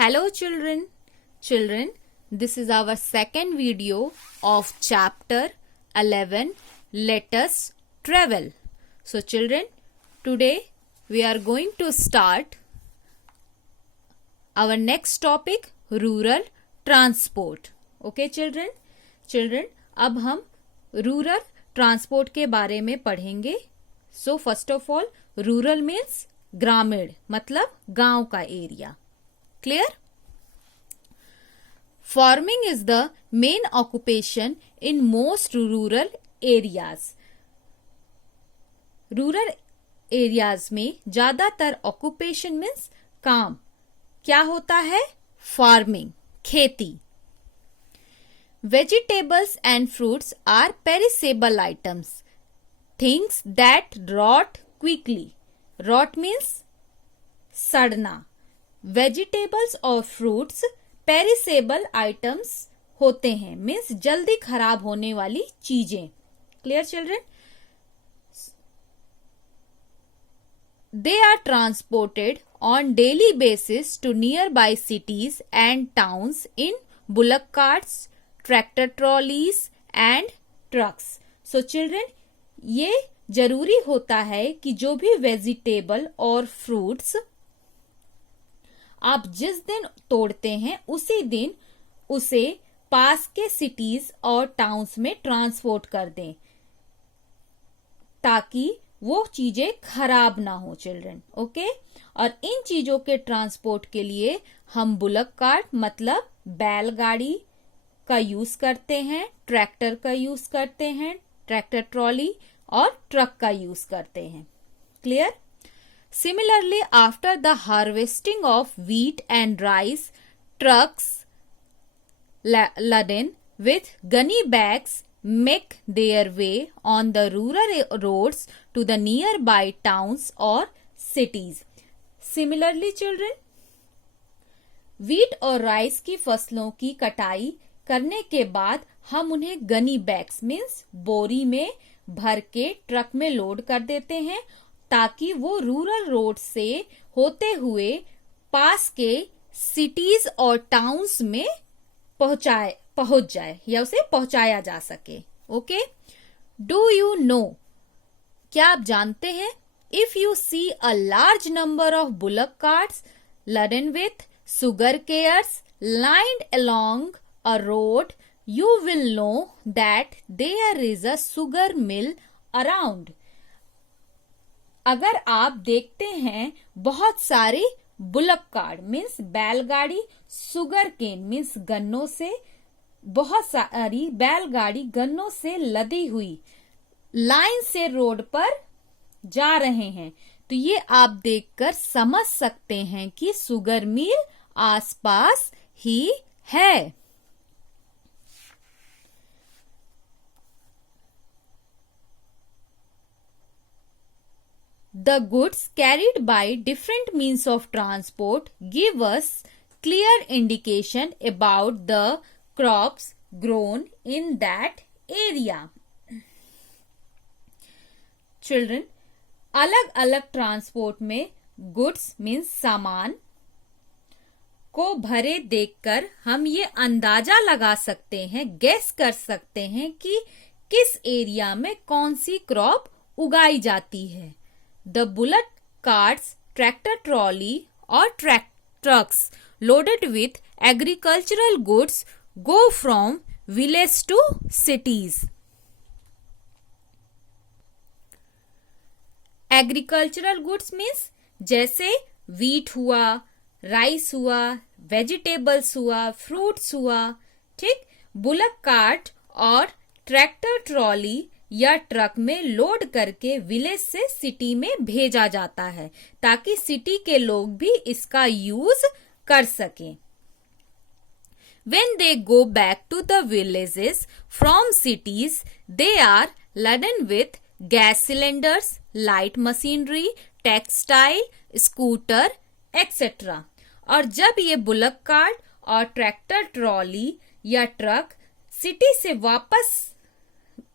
Hello children. Children, this is our second video of chapter 11. Let us travel. So children, today we are going to start our next topic, rural transport. Okay children? Children, अब हम rural transport के बारे में पढ़ेंगे. So first of all, rural means ग्रामीण, मतलब गांव का area. Clear? Farming is the main occupation in most rural areas. Rural areas में ज्यादातर occupation means काम. क्या होता है? Farming, खेती. Vegetables and fruits are perishable items, things that rot quickly. Rot means सड़ना. वेजिटेबल्स और फ्रूट्स पेरिसेबल आइटम्स होते हैं, मीन्स जल्दी खराब होने वाली चीजें. Clear children? They are transported on daily basis to nearby cities and towns in bullock carts, tractor trolleys and trucks. So children, ये जरूरी होता है कि जो भी वेजिटेबल और फ्रूट्स आप जिस दिन तोड़ते हैं उसी दिन उसे पास के सिटीज और टाउन्स में ट्रांसपोर्ट कर दें ताकि वो चीजें खराब ना हो चिल्ड्रन. ओके? और इन चीजों के ट्रांसपोर्ट के लिए हम बुलक कार्ट मतलब बैलगाड़ी का यूज करते हैं, ट्रैक्टर का यूज करते हैं, ट्रैक्टर ट्रॉली और ट्रक का यूज करते हैं. Clear? Similarly, after the harvesting of wheat and rice, trucks laden with gunny bags make their way on the rural roads to the nearby towns or cities. Similarly, children, wheat और rice की फसलों की कटाई करने के बाद हम उन्हें गनी बैग्स मीन्स बोरी में भर के ट्रक में लोड कर देते हैं ताकि वो रूरल रोड से होते हुए पास के सिटीज और टाउन्स में पहुंच जाए या उसे पहुंचाया जा सके. ओके? डू यू नो, क्या आप जानते हैं, if you see a large number of bullock carts laden with sugar cares lined along a road, you will know that there is a sugar mill around. अगर आप देखते हैं बहुत सारी बुलक कार्ट मीन्स बैलगाड़ी, सुगर केन मीन्स गन्नों से, बहुत सारी बैलगाड़ी गन्नों से लदी हुई लाइन से रोड पर जा रहे हैं, तो ये आप देखकर समझ सकते हैं कि सुगर मिल आसपास ही है. The goods carried by different means of transport give us clear indication about the crops grown in that area. Children, अलग अलग ट्रांसपोर्ट में गुड्स मीन्स सामान को भरे देखकर हम ये अंदाजा लगा सकते हैं, गेस कर सकते हैं कि किस एरिया में कौन सी क्रॉप उगाई जाती है. The bullock carts, tractor trolley or trucks loaded with agricultural goods go from village to cities. Agricultural goods means जैसे wheat हुआ, राइस हुआ, वेजिटेबल्स हुआ, फ्रूट्स हुआ. ठीक? बुलक कार्ट और ट्रैक्टर ट्रॉली या ट्रक में लोड करके विलेज से सिटी में भेजा जाता है ताकि सिटी के लोग भी इसका यूज कर सकें. When they go back to the villages from cities, they are laden with gas cylinders, light machinery, textile, scooter, etc. और जब ये बुलक कार्ट और ट्रैक्टर ट्रॉली या ट्रक सिटी से वापस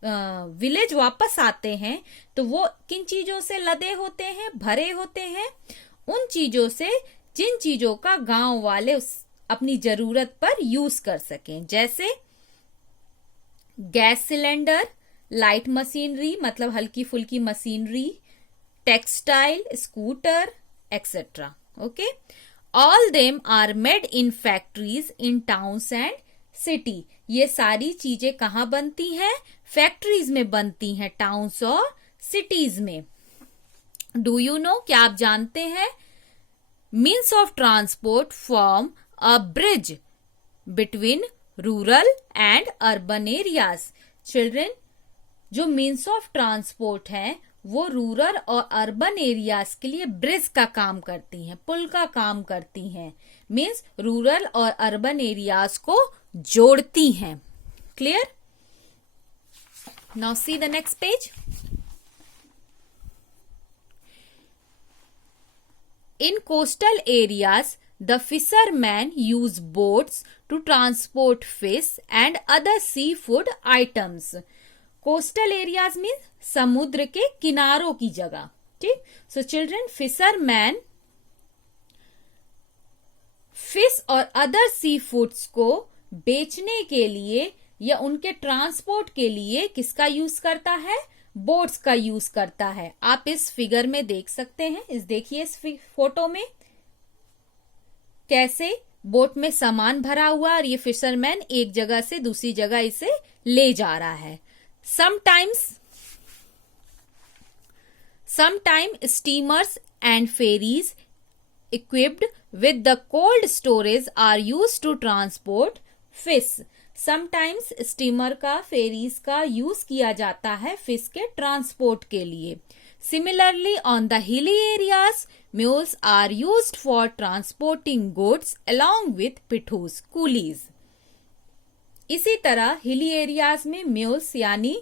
विलेज वापस आते हैं तो वो किन चीजों से लदे होते हैं, भरे होते हैं? उन चीजों से जिन चीजों का गांव वाले अपनी जरूरत पर यूज कर सकें, जैसे गैस सिलेंडर, लाइट मशीनरी मतलब हल्की फुल्की machinery, textile, scooter etcetera. Okay, all them are made in factories in towns and city. ये सारी चीजें कहाँ बनती हैं? फैक्ट्रीज में बनती हैं, टाउन्स और सिटीज में. डू यू नो, क्या आप जानते हैं? Means of transport form a bridge between rural and urban areas. Children, जो मीन्स ऑफ ट्रांसपोर्ट है वो रूरल और अर्बन एरियाज के लिए ब्रिज का काम करती हैं, पुल का काम करती हैं. मीन्स रूरल और अर्बन एरियाज को जोड़ती हैं. Clear? Now see the next page. In coastal areas, the fishermen use boats to transport fish and other seafood items. Coastal areas means समुद्र के किनारों की जगह. ठीक. So children, fishermen फिश और अदर सी फूड्स को बेचने के लिए या उनके ट्रांसपोर्ट के लिए किसका यूज करता है? बोट्स का यूज करता है. आप इस फिगर में देख सकते हैं, देखिए इस फोटो में कैसे बोट में सामान भरा हुआ और ये फिशरमैन एक जगह से दूसरी जगह इसे ले जा रहा है. Sometime steamers and ferries equipped with the cold storage are used to transport fish. Sometimes steamer का, फेरीज का यूज किया जाता है फिश के ट्रांसपोर्ट के लिए. Similarly, on the hilly areas, mules are used for transporting goods along with pithus, coolies. इसी तरह हिली एरियाज में म्यूल्स यानी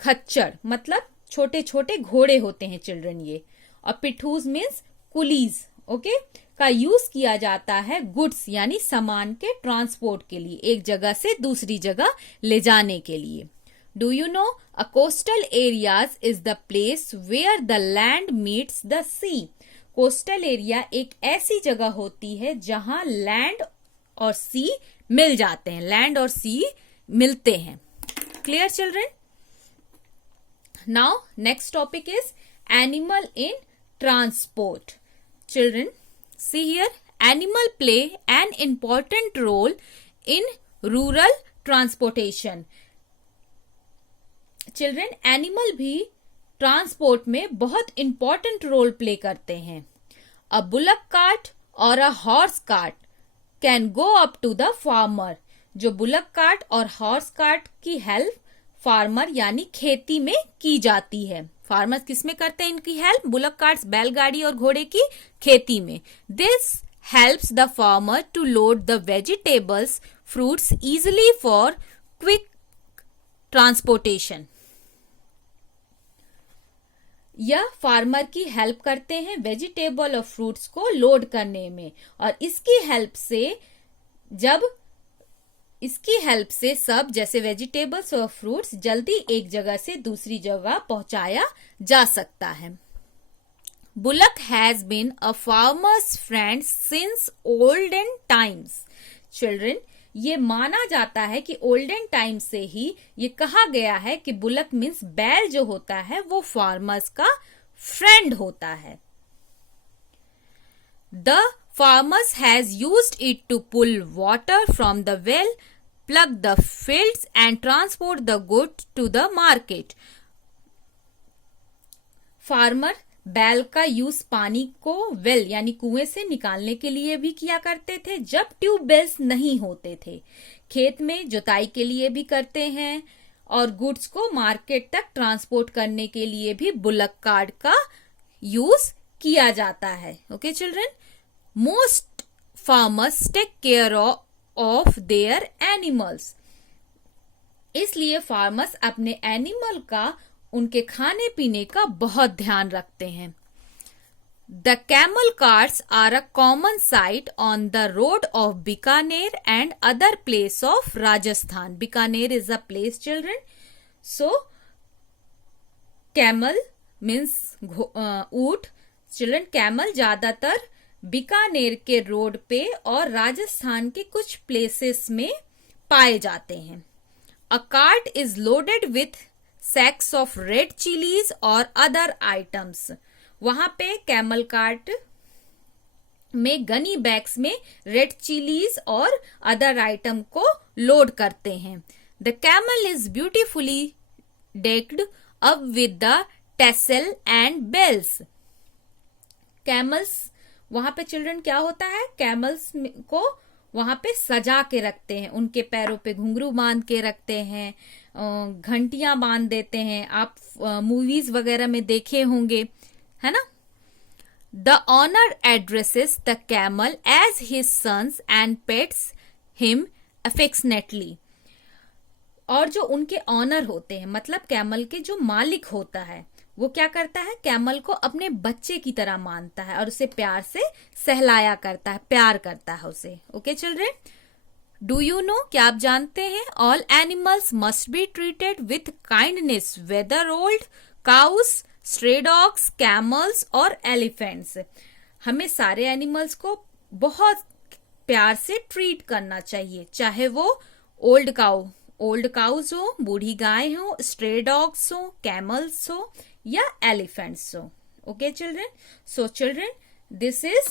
खच्चर मतलब छोटे छोटे घोड़े होते हैं चिल्ड्रन ये, और पिठूस मीन्स कुलीज, ओके, का यूज किया जाता है गुड्स यानी सामान के ट्रांसपोर्ट के लिए, एक जगह से दूसरी जगह ले जाने के लिए. Do you know, a coastal areas is the place where the land meets the sea. Coastal area एक ऐसी जगह होती है जहां लैंड और सी मिल जाते हैं, लैंड और सी मिलते हैं. Clear children? Now next topic is animal in transport. Children, see here, animal play an important role in rural transportation. Children, animal भी ट्रांसपोर्ट में बहुत इंपॉर्टेंट रोल प्ले करते हैं. अ बुलक कार्ट और a horse cart can go up to the farmer. जो bullock cart और horse cart की help farmer यानी खेती में की जाती है. फार्मर्स किसमें करते हैं इनकी हेल्प? बुलक कार्ट्स, बैलगाड़ी और घोड़े की खेती में. This helps the farmer to load the vegetables, fruits easily for quick transportation. यह फार्मर की हेल्प करते हैं वेजिटेबल और फ्रूट्स को लोड करने में, और इसकी हेल्प से सब जैसे वेजिटेबल्स और फ्रूट्स जल्दी एक जगह से दूसरी जगह पहुंचाया जा सकता है. Bullock has been a farmer's friend since olden times. Children, ये माना जाता है कि ओल्डन टाइम से ही ये कहा गया है कि बुलक मीन्स बैल जो होता है वो फार्मर्स का फ्रेंड होता है. The farmers has used it to pull water from the well, plug the fields and transport the goods to the market. Farmer बैल का यूज पानी को वेल यानी कुएं से निकालने के लिए भी किया करते थे जब ट्यूबवेल्स नहीं होते थे. खेत में जुताई के लिए भी करते हैं और गुड्स को मार्केट तक ट्रांसपोर्ट करने के लिए भी बुलक कार्ट का यूज किया जाता है. Okay children, most farmers take care of their animals. इसलिए फार्मर्स अपने एनिमल का, उनके खाने पीने का बहुत ध्यान रखते हैं. The camel carts are a common sight on the road of Bikaner and other place of Rajasthan. Bikaner is a place, children. So, camel means ऊंट. चिल्ड्रन, कैमल ज्यादातर बीकानेर के रोड पे और राजस्थान के कुछ प्लेसेस में पाए जाते हैं। A cart is loaded with sacks of red chillies और अदर आइटम्स। वहां पे कैमल कार्ट में गनी बैग्स में रेड चिलीज और अदर आइटम को लोड करते हैं। The camel is beautifully decked up with the tassel and bells. Camels वहां पे चिल्ड्रन क्या होता है, कैमल्स को वहां पे सजा के रखते हैं, उनके पैरों पे घुंघरू बांध के रखते हैं, घंटियां बांध देते हैं। आप मूवीज वगैरह में देखे होंगे, है ना। The owner addresses the camel as his sons and pets him affectionately. और जो उनके ऑनर होते हैं, मतलब कैमल के जो मालिक होता है, वो क्या करता है, कैमल को अपने बच्चे की तरह मानता है और उसे प्यार से सहलाया करता है, प्यार करता है उसे। Okay children, do you know, क्या आप जानते हैं, all animals must be treated with kindness whether old cows stray dogs camels और एलिफेंट्स। हमें सारे एनिमल्स को बहुत प्यार से ट्रीट करना चाहिए, चाहे वो ओल्ड काउज हो, बूढ़ी गाय हो, स्ट्रे डॉग्स हो, कैमल्स हो या एलिफेंट्स हो। Okay children, so children this is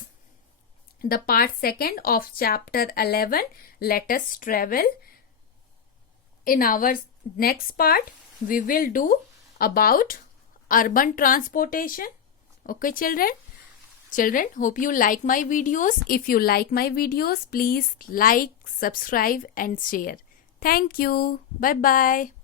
the part second of chapter 11. Let us travel. In our next part we will do about urban transportation. Okay children, hope you like my videos. If you like my videos, please like, subscribe and share. Thank you. Bye bye.